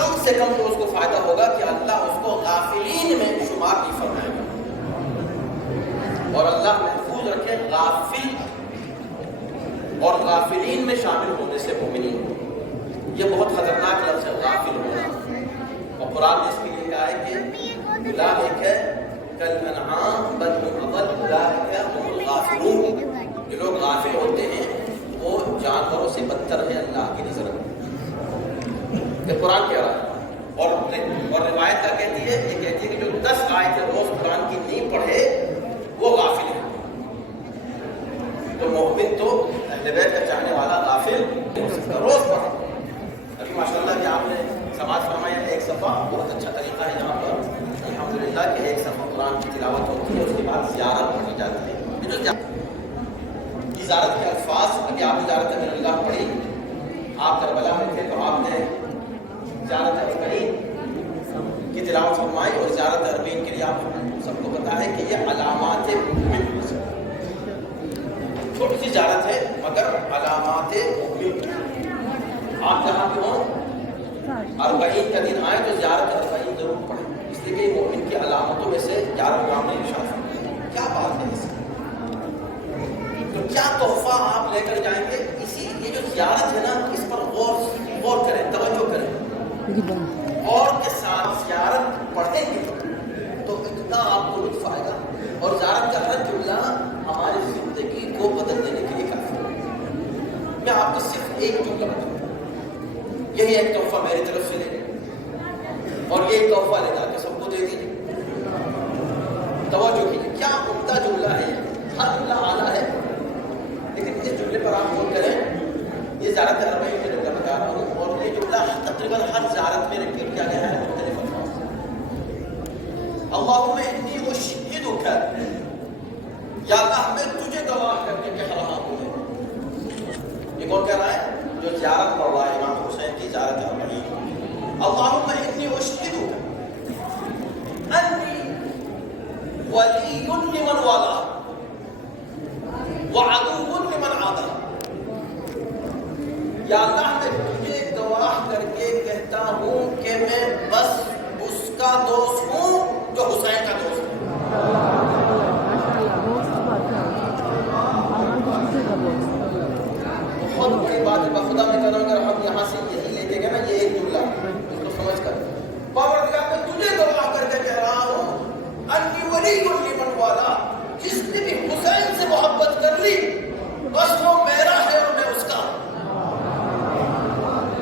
کم سے کم تو اس کو فائدہ ہوگا کہ اللہ اس کو غافلین میں شمار نہیں فرمائے گا. اور اللہ محفوظ رکھے غافل اور غافلین میں شامل ہونے سے مومنین. یہ بہت خطرناک لفظ ہے غافل ہونا. اور قرآن نے اس کے لیے کہا ہے کہ اولئک کالانعام بل هم اضل اولئک هم الغافلون. جو لوگ غافل ہوتے ہیں وہ جانوروں سے بدتر ہے اللہ کی نظر میں. یہ قرآن کہہ رہا ہے. اور روایت کا کہتی ہے، یہ کہتی ہے کہ جو 10 آیتیں روز قرآن کی نہیں پڑھے وہ غافل ہے. تو مومن تو اہل بیت کا چاہنے والا غافل روز پڑھے. ابھی ماشاءاللہ کہ آپ نے سماعت فرمایا ایک صفحہ، بہت اچھا طریقہ ہے یہاں پر الحمدللہ کہ ایک صفحہ قرآن کی تلاوت ہوتی ہے، اس کے بعد زیارت پڑھی جاتی ہے. زیارت کے الفاظ ابھی آپ نے زیارت من اللہ پڑھی، آپ کربلا میں تھے تو آپ نے زیارت اربعین کی تلاوت فرمائی. اور زیارت اربعین کے لیے آپ سب کو پتا ہے کہ یہ علامات مومن، چھوٹی سی زیارت ہے مگر علامات مومن. آپ جہاں بھی ہوں اربعین کا دن آئے تو زیارت اربعین ضرور پڑھیں، اس لیے کہ مومن کی علامتوں میں سے 11 کام نے ارشاد فرمایا. کیا بات ہے اس کی؟ تو کیا تحفہ آپ لے کر جائیں گے؟ اسی یہ جو زیارت ہے نا، اس پر غور کریں، توجہ کریں. اور کے ساتھ زیارت پڑھیں گے تو اتنا آپ کو لطف آئے گا. اور زیارت کا ہر جملہ ہماری زندگی کو بدل دینے کے لیے کافی ہے. میں آپ کو صرف ایک جملہ بتاؤں، یہی ایک تحفہ میری طرف سے لے لیں اور ایک تحفہ لے جا کے سب کو دے دیجیے. توجہ کیجیے، کیا عمدہ جملہ ہے. ہر جملہ اعلیٰ ہے لیکن اس جملے پر آپ غور کریں. یہ زیارت اربعین کا جملہ بتا رہا ہوں اور یہ جملہ تقریباً ہر زیارت میں ریپیٹ کیا گیا ہے مختلف الفاظ. اللہم انی اشہدک، یا اللہ میں تجھے گواہ کر کے کہہ رہا ہوں. یہ کون کہہ رہا ہے؟ جو زیارت پڑھ رہا ہے امام حسین کی زیارت اربعین. اللہم انی اشہدک انی ولی لمن والا وعدو لمن عادہ. یا اللہ میں تجھے گواہ کر کے کہتا ہوں کہ میں بس اس کا دوست ہوں جو حسین کا دوست ہے. بہت بڑی بات ہے. خدا میں کہہ رہا ہوں اگر ہم یہاں سے یہی لے کے گئے نا، یہ ایک جملہ اس کو سمجھ کر پروردگار میں تجھے گواہ کر کے کہہ رہا ہوں انی ولی لمن والا، جس نے بھی حسین سے محبت کر لی بس وہ میرا ہے اور میں اس کا.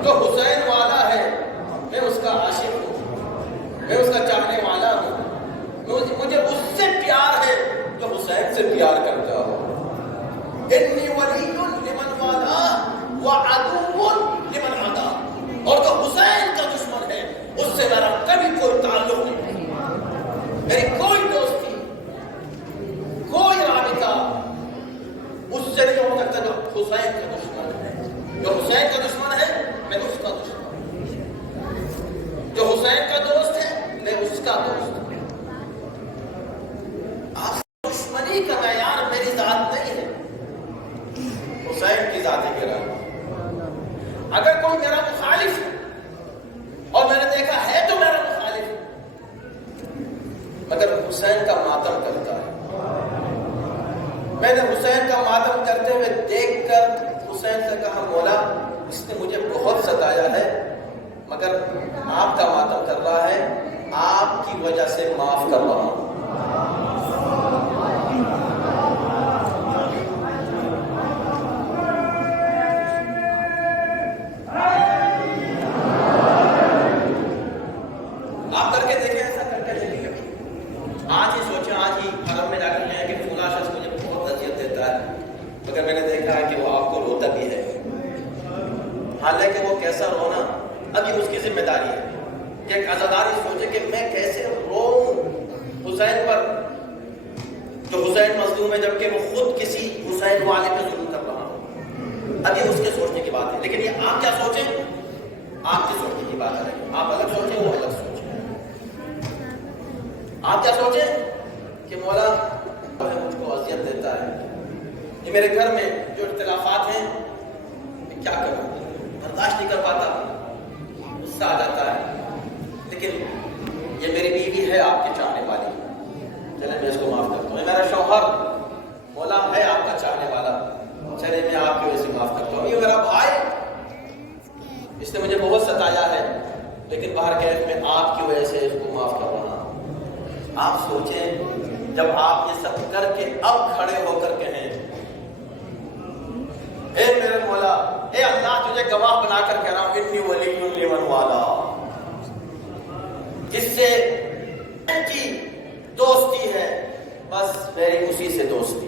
جو حسین والا ہے میں اس کا عاشق ہوں، میں اس کا چاہنے والا ہوں. مجھے اس سے پیار ہے جو حسین سے پیار کرتا ہو. انی ولی لمن والا وعدو لمن عادہ. اور جو حسین کا دشمن ہے اس سے میرا کبھی کوئی تعلق نہیں، میری کوئی دوستی کوئی رابطہ اس سے نہیں ہو سکتا جو حسین کا دشمن ہے. جو حسین کا دشمن ہے میں اس کا دشمن، جو حسین کا دوست ہے میں اس کا دوست. آپ دشمنی کا معیار میری ذات نہیں ہے، حسین کی ذات ہے میرا. اگر کوئی میرا مخالف ہے اور میں نے دیکھا ہے تو میرا مخالف ہے مگر حسین کا ماتم کرتا ہے، میں نے حسین کا ماتم کرتے ہوئے دیکھ کر حسین سے کہا مولا اس نے مجھے بہت ستایا ہے مگر آپ کا ماتم کر رہا ہے، آپ کی وجہ سے معاف کر رہا ہوں. آپ کر کے دیکھیں، ایسا کر کے دیکھیں. آج ہی سوچیں، آج ہی حرم میں جا کر کہیں کہ فلاں شخص مجھے بہت اذیت دیتا ہے مگر میں نے دیکھا ہے کہ وہ آپ کو روتا بھی ہے. حالانکہ وہ کیسا رونا ابھی اس کی ذمہ داری ہے کہ ایک عزاداری سوچے کہ میں کیسے روؤں حسین پر جو حسین مظلوم ہے جبکہ وہ خود کسی حسین والے پہ ظلم کر رہا ہو. ابھی اس کے سوچنے کی بات ہے. لیکن یہ آپ کیا سوچیں، آپ کی سوچنے کی بات ہے. آپ الگ سوچیں، وہ الگ سوچیں. آپ کیا سوچیں کہ مولا مجھ کو اذیت دیتا ہے، یہ میرے گھر میں جو اختلافات ہیں میں کیا کروں، برداشت نہیں کر پاتا، غصہ آ جاتا ہے. میرا شوہر مولا ہے آپ کا چاہنے والا، چلے میں آپ کی وجہ سے معاف کرتا ہوں، یہ میرا بھائی اس نے مجھے بہت ستایا ہے، لیکن باہر کیف میں آپ کی وجہ سے اس کو معاف کر رہا ہوں۔ آپ سوچیں جب آپ یہ سب کر کے اب کھڑے ہو کر کہیں اے میرے مولا، اے اللہ تجھے گواہ بنا کر کہہ رہا ہوں انی ولی لمن والا، جس سے کی دوستی ہے بس میری اسی سے دوستی،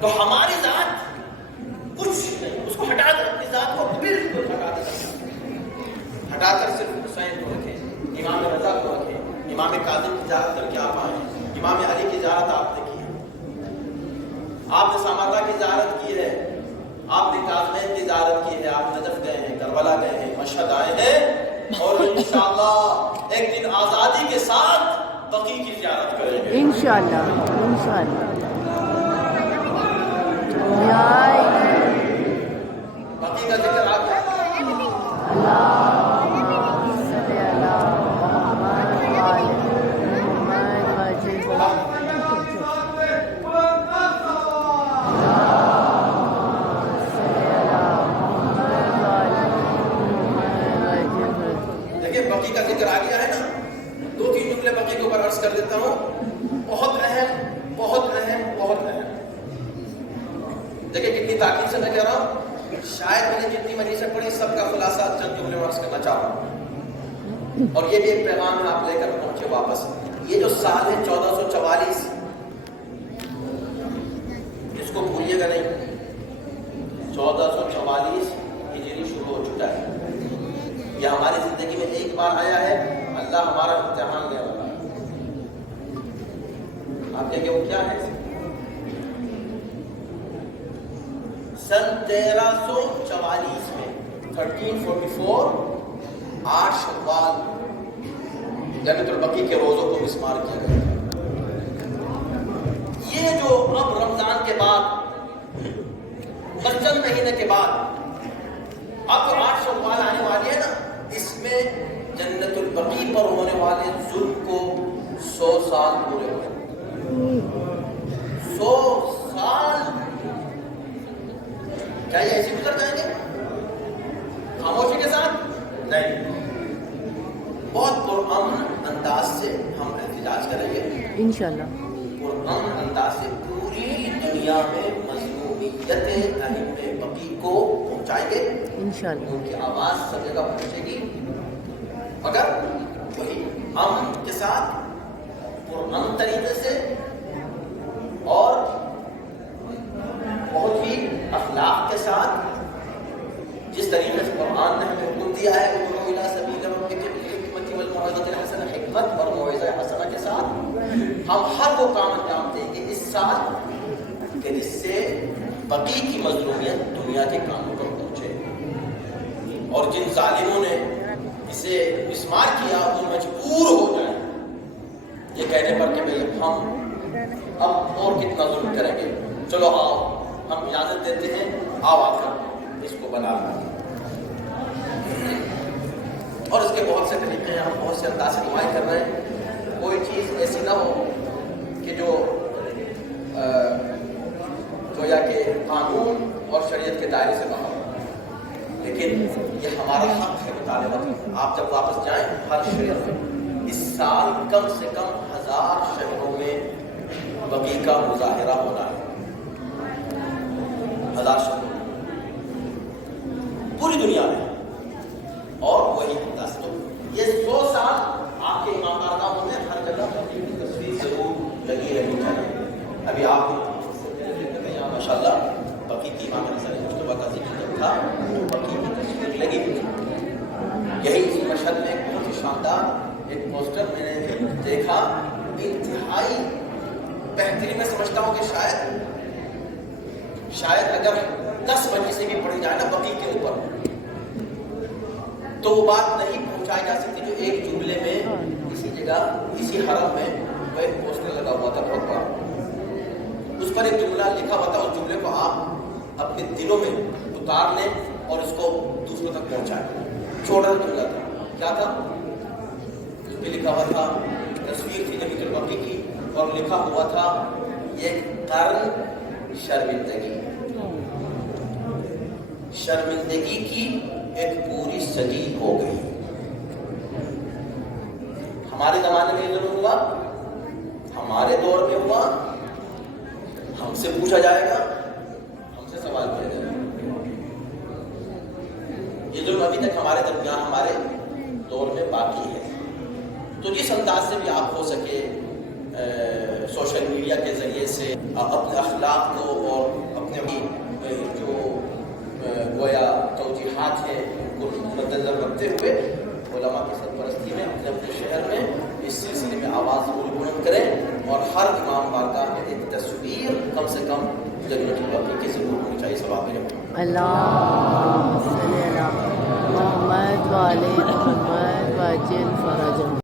تو ہماری ذات کچھ نہیں، اس کو ہٹا کر اپنی ذات کو بالکل ہٹا کر صرف حسین کو رکھیں، امام رضا کو رکھیں، امام کاظم کی زیارت کر کے آپ آئے، امام علی کی زیارت آپ نے کی ہے، آپ نے سامارا کی زیارت کی ہے، آپ نے کاظمین کی زیارت کی ہے، آپ نجف گئے ہیں، کربلا گئے ہیں، مشہد آئے ہیں، اور انشاءاللہ ایک دن آزادی کے ساتھ بقیع کی زیارت کریں گے انشاءاللہ انشاءاللہ۔ بقیع کا ذکر آپ ہے، بقیع کا ذکر آ گیا ہے نا، دو تین جملے بقیع کے اوپر عرض کر دیتا ہوں، بہت اہم بہت اہم بہت اہم۔ دیکھیں کتنی تاکید سے میں کہہ رہا ہوں، شاید میں نے جتنی مجلسیں پڑھی سب کا خلاصہ چند جملے میں عرض کرنا چاہ رہا ہوں، اور یہ بھی ایک پیغام میں آپ لے کر پہنچے واپس۔ یہ جو سال ہے 1444، اس کو بھولیے گا نہیں، 1444 ہجری شروع ہو چکا ہے، یہ ہماری زندگی میں ایک بار آیا ہے، اللہ ہمارا امتحان لے رہا ہے۔ آپ کہیں گے وہ کیا ہے؟ سن 1344 میں 1344 8 شوال جنت البقیع کے روزوں کو مسمار کیا گیا۔ یہ جو اب رمضان کے بعد بس چند مہینے کے بعد اب جو 8 شوال آنے والی ہے نا، اس میں جنت البقیع پر ہونے والے ظلم کو 100 سال پورے ہوئے۔ 100 سال کیا یہ ایسے گزر جائیں گے خاموشی کے ساتھ؟ نہیں، بہت پرامن انداز سے ہم احتجاج کریں گے انشاءاللہ، پرامن انداز سے پوری دنیا میں مظلومیت ائمہ بقیع کو پہنچائیں گے انشاءاللہ، ان کی آواز سب جگہ پہنچے گی، مگر وہی امن کے ساتھ، پرامن طریقے سے، اور بہت ہی اخلاق کے ساتھ، جس طریقے سے قرآن نے ہمیں حکم دیا ہے ادعو الی سبیل ربک بالحکمۃ والموعظۃ الحسنہ، حکمت اور موعظہ حسنہ کے ساتھ ہم ہر وہ کام انجام دیں گے اس سال کہ جس سے بقیع کی مظلومیت دنیا کے کانوں پر پہنچے، اور جن ظالموں نے اسے مسمار کیا وہ مجبور ہو جائیں یہ کہنے پر کہ بھئی ہم اب اور کتنا ظلم کریں گے، چلو آؤ ہم اجازت دیتے ہیں، آؤ آ کر اس کو بنا لیں۔ اور اس کے بہت سے طریقے ہیں، ہم بہت سے انداز سے نمائش کر رہے ہیں، کوئی چیز ایسی نہ ہو کہ جو گویا کہ قانون اور شریعت کے دائرے سے باہر ہو، لیکن یہ ہمارا حق ہے مطالبہ۔ آپ جب واپس جائیں ہر شہر میں اس سال کم سے کم 1000 شہروں میں بقیع کا مظاہرہ ہونا ہے، 1000 شہروں پوری دنیا میں، اور وہی انداز۔ تو یہ 100 سال آپ کے امام بارگاہوں میں ہر جگہ بقیع کی تصویر ضرور لگی رہنی چاہیے۔ ابھی آپ یہاں ماشاءاللہ بقیع کی امام حسن مجتبیٰ کا ذکر جب تھا تو بقیع کی تصویر لگی ہوئی تھی۔ یہی اسی مشہد میں ایک بہت ہی شاندار ایک پوسٹر میں نے دیکھا، انتہائی بہترین، میں سمجھتا ہوں کہ شاید اگر 10 مجلسیں بھی پڑھی جائے نا بقیع کے اوپر تو وہ بات نہیں پہنچائی جا سکتی جو ایک جملے میں کسی جگہ اسی حرم میں وہ ایک پوسٹر لگا ہوا تھا بہت بڑا، اس پر ایک جملہ لکھا ہوا تھا، اس جملے کو آپ اپنے دلوں میں اتار لیں اور اس کو دوسروں تک پہنچائیں۔ چھوٹا سا جملہ تھا، کیا تھا؟ اس پہ لکھا ہوا تھا، تصویر تھی نبی البقیع کی، اور لکھا ہوا تھا یہ قرن شرمندگی، شرمندگی کی ایک پوری صدی ہو گئی۔ ہمارے زمانے میں یہ ضرور ہوا، ہمارے دور میں ہوا، ہم سے پوچھا جائے گا، ہم سے سوال کیا جائے گا۔ یہ جو ابھی تک ہمارے درمیان ہمارے دور میں باقی ہے، تو جس انداز سے بھی آپ ہو سکے سوشل میڈیا کے ذریعے سے اپنے اخلاق کو اور اپنے جو گویا توجیحات ہیں ان کو مد نظر رکھتے ہوئے علماء کی سرپرستی میں اپنے اپنے شہر میں اس سلسلے میں آواز ضرور بلند کریں، اور ہر امام بارگاہ میں ایک تصویر کم سے کم جنت البقیع کی ضرور ہونی چاہیے۔ ثواب میں اللہم صلی علی محمد و علی محمد وعجل فرجہ۔